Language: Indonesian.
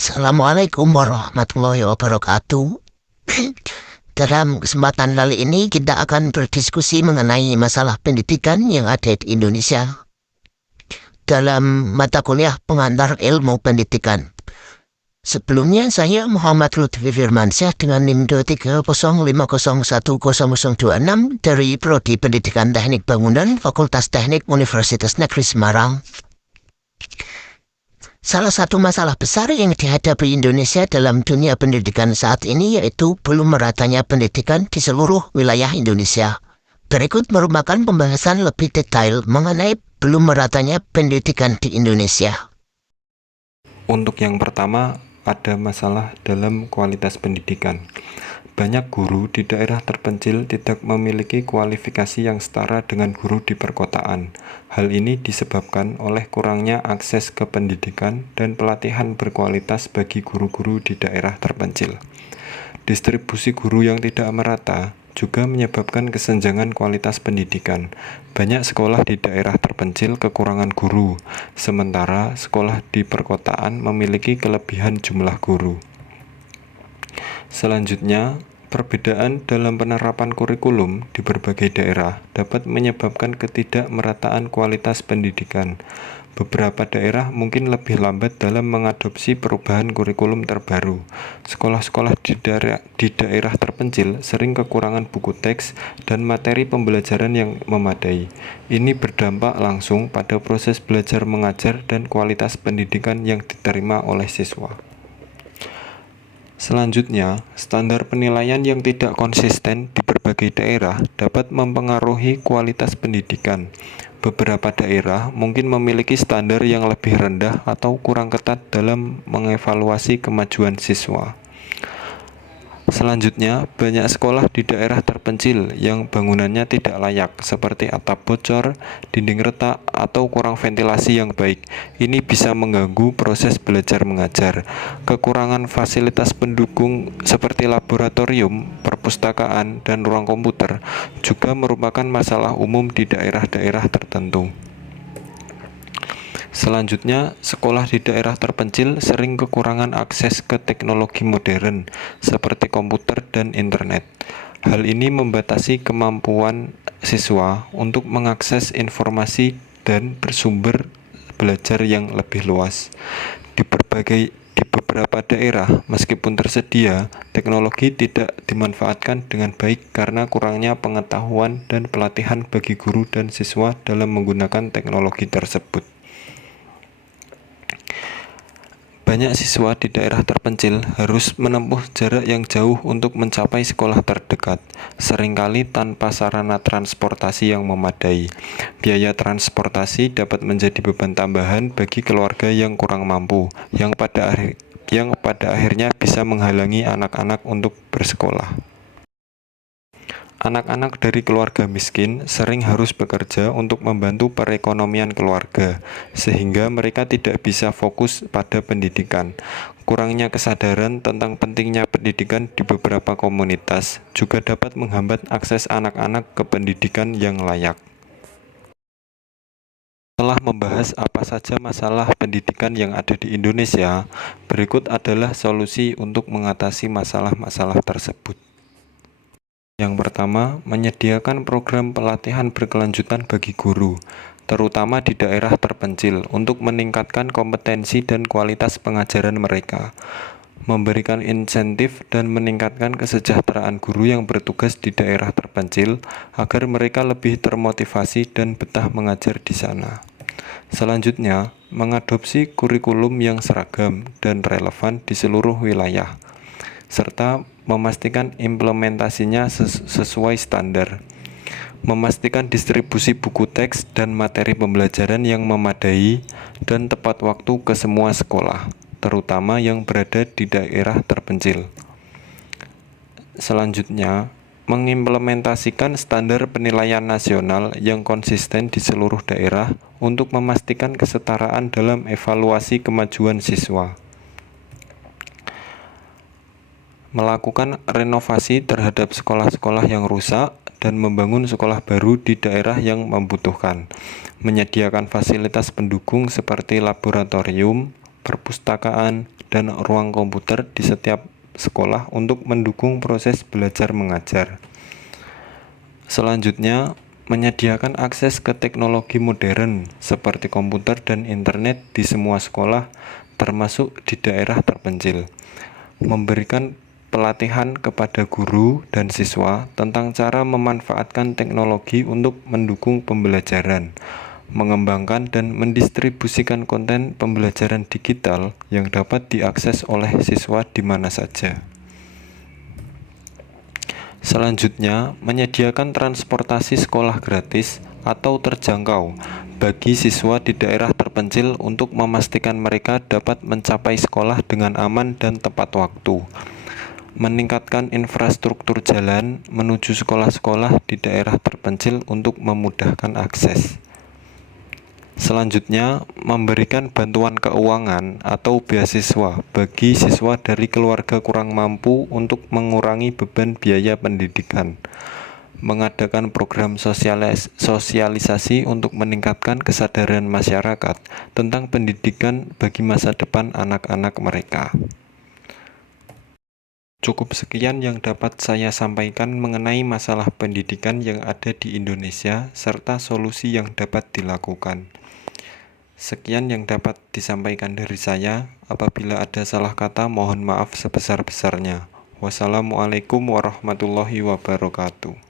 Assalamualaikum warahmatullahi wabarakatuh. Dalam kesempatan kali ini kita akan berdiskusi mengenai masalah pendidikan yang ada di Indonesia dalam mata kuliah pengantar ilmu pendidikan. Sebelumnya saya Muhammad Lutfi Firmansyah dengan NIM 23050010026 dari Prodi Pendidikan Teknik Bangunan Fakultas Teknik Universitas Negeri Semarang. Salah satu masalah besar yang dihadapi Indonesia dalam dunia pendidikan saat ini yaitu belum meratanya pendidikan di seluruh wilayah Indonesia. Berikut merupakan pembahasan lebih detail mengenai belum meratanya pendidikan di Indonesia. Untuk yang pertama, ada masalah dalam kualitas pendidikan. Banyak guru di daerah terpencil tidak memiliki kualifikasi yang setara dengan guru di perkotaan. Hal ini disebabkan oleh kurangnya akses ke pendidikan dan pelatihan berkualitas bagi guru-guru di daerah terpencil. Distribusi guru yang tidak merata juga menyebabkan kesenjangan kualitas pendidikan. Banyak sekolah di daerah terpencil kekurangan guru, sementara sekolah di perkotaan memiliki kelebihan jumlah guru. Selanjutnya, perbedaan dalam penerapan kurikulum di berbagai daerah dapat menyebabkan ketidakmerataan kualitas pendidikan. Beberapa daerah mungkin lebih lambat dalam mengadopsi perubahan kurikulum terbaru. Sekolah-sekolah di daerah terpencil sering kekurangan buku teks dan materi pembelajaran yang memadai. Ini berdampak langsung pada proses belajar mengajar dan kualitas pendidikan yang diterima oleh siswa. Selanjutnya, standar penilaian yang tidak konsisten di berbagai daerah dapat mempengaruhi kualitas pendidikan. Beberapa daerah mungkin memiliki standar yang lebih rendah atau kurang ketat dalam mengevaluasi kemajuan siswa. Selanjutnya, banyak sekolah di daerah terpencil yang bangunannya tidak layak, seperti atap bocor, dinding retak, atau kurang ventilasi yang baik. Ini bisa mengganggu proses belajar mengajar. Kekurangan fasilitas pendukung seperti laboratorium, perpustakaan, dan ruang komputer juga merupakan masalah umum di daerah-daerah tertentu. Selanjutnya, sekolah di daerah terpencil sering kekurangan akses ke teknologi modern seperti komputer dan internet. Hal ini membatasi kemampuan siswa untuk mengakses informasi dan bersumber belajar yang lebih luas. Di beberapa daerah, meskipun tersedia, teknologi tidak dimanfaatkan dengan baik karena kurangnya pengetahuan dan pelatihan bagi guru dan siswa dalam menggunakan teknologi tersebut. Banyak siswa di daerah terpencil harus menempuh jarak yang jauh untuk mencapai sekolah terdekat, seringkali tanpa sarana transportasi yang memadai. Biaya transportasi dapat menjadi beban tambahan bagi keluarga yang kurang mampu, yang pada akhirnya bisa menghalangi anak-anak untuk bersekolah. Anak-anak dari keluarga miskin sering harus bekerja untuk membantu perekonomian keluarga, sehingga mereka tidak bisa fokus pada pendidikan. Kurangnya kesadaran tentang pentingnya pendidikan di beberapa komunitas juga dapat menghambat akses anak-anak ke pendidikan yang layak. Setelah membahas apa saja masalah pendidikan yang ada di Indonesia, berikut adalah solusi untuk mengatasi masalah-masalah tersebut. Yang pertama, menyediakan program pelatihan berkelanjutan bagi guru, terutama di daerah terpencil, untuk meningkatkan kompetensi dan kualitas pengajaran mereka. Memberikan insentif dan meningkatkan kesejahteraan guru yang bertugas di daerah terpencil agar mereka lebih termotivasi dan betah mengajar di sana. Selanjutnya, mengadopsi kurikulum yang seragam dan relevan di seluruh wilayah, serta memastikan implementasinya sesuai standar. Memastikan distribusi buku teks dan materi pembelajaran yang memadai dan tepat waktu ke semua sekolah, terutama yang berada di daerah terpencil. Selanjutnya, mengimplementasikan standar penilaian nasional yang konsisten di seluruh daerah untuk memastikan kesetaraan dalam evaluasi kemajuan siswa. Melakukan renovasi terhadap sekolah-sekolah yang rusak dan membangun sekolah baru di daerah yang membutuhkan. Menyediakan fasilitas pendukung seperti laboratorium, perpustakaan, dan ruang komputer di setiap sekolah untuk mendukung proses belajar mengajar. Selanjutnya, menyediakan akses ke teknologi modern seperti komputer dan internet di semua sekolah, termasuk di daerah terpencil. Memberikan pelatihan kepada guru dan siswa tentang cara memanfaatkan teknologi untuk mendukung pembelajaran, mengembangkan dan mendistribusikan konten pembelajaran digital yang dapat diakses oleh siswa di mana saja. Selanjutnya, menyediakan transportasi sekolah gratis atau terjangkau bagi siswa di daerah terpencil untuk memastikan mereka dapat mencapai sekolah dengan aman dan tepat waktu. Meningkatkan infrastruktur jalan menuju sekolah-sekolah di daerah terpencil untuk memudahkan akses. Selanjutnya, memberikan bantuan keuangan atau beasiswa bagi siswa dari keluarga kurang mampu untuk mengurangi beban biaya pendidikan. Mengadakan program sosialisasi untuk meningkatkan kesadaran masyarakat tentang pendidikan bagi masa depan anak-anak mereka. Cukup sekian yang dapat saya sampaikan mengenai masalah pendidikan yang ada di Indonesia serta solusi yang dapat dilakukan. Sekian yang dapat disampaikan dari saya. Apabila ada salah kata, mohon maaf sebesar-besarnya. Wassalamualaikum warahmatullahi wabarakatuh.